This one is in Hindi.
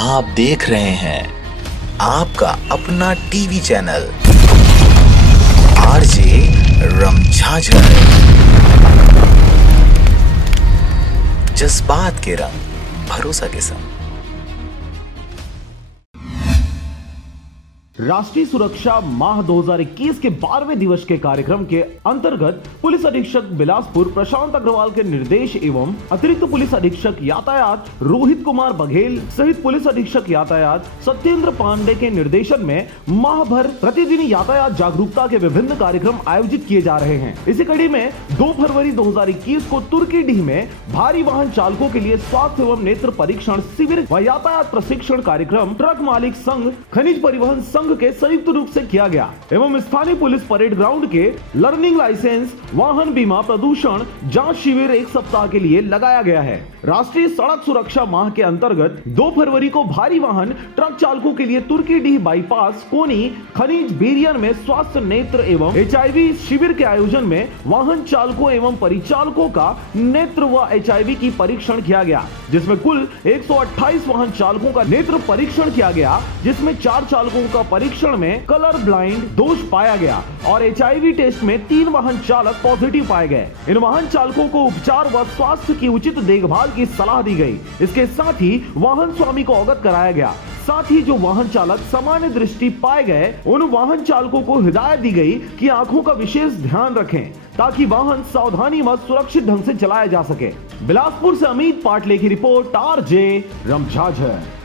आप देख रहे हैं आपका अपना टीवी चैनल आरजे रमझाझर। जज्बात के रंग भरोसा के संग। राष्ट्रीय सुरक्षा माह 2021 के 12वें दिवस के कार्यक्रम के अंतर्गत पुलिस अधीक्षक बिलासपुर प्रशांत अग्रवाल के निर्देश एवं अतिरिक्त पुलिस अधीक्षक यातायात रोहित कुमार बघेल सहित पुलिस अधीक्षक यातायात सत्येंद्र पांडे के निर्देशन में माह भर प्रतिदिन यातायात जागरूकता के विभिन्न कार्यक्रम आयोजित किए जा रहे हैं। इसी कड़ी में 2 फरवरी 2021 को तुर्कीडीह में भारी वाहन चालकों के लिए स्वास्थ्य एवं नेत्र परीक्षण शिविर व यातायात प्रशिक्षण कार्यक्रम ट्रक मालिक संघ खनिज परिवहन संघ के संयुक्त रूप से किया गया एवं स्थानीय पुलिस परेड ग्राउंड के लर्निंग लाइसेंस वाहन बीमा प्रदूषण जांच शिविर 1 सप्ताह के लिए लगाया गया है। राष्ट्रीय सड़क सुरक्षा माह के अंतर्गत 2 फरवरी को भारी वाहन ट्रक चालकों के लिए तुर्कीडीह बाईपास कोनी खनिज बेरियन में स्वास्थ्य नेत्र एवं HIV शिविर के आयोजन में वाहन चालकों एवं परिचालकों का नेत्र व HIV की परीक्षण किया गया, जिसमें कुल 128 वाहन चालकों का नेत्र परीक्षण किया गया, जिसमें 4 चालकों का परीक्षण में कलर ब्लाइंड दोष पाया गया और HIV टेस्ट में 3 वाहन चालक पॉजिटिव पाए गए। इन वाहन चालकों को उपचार व स्वास्थ्य की उचित देखभाल की सलाह दी गई। इसके साथ ही वाहन स्वामी को अवगत कराया गया। साथ ही जो वाहन चालक सामान्य दृष्टि पाए गए उन वाहन चालकों को हिदायत दी गई कि आंखों का विशेष ध्यान रखें ताकि वाहन सावधानी व सुरक्षित ढंग से चलाया जा सके। बिलासपुर से अमित पाटले की रिपोर्ट आरजे रमझाझर।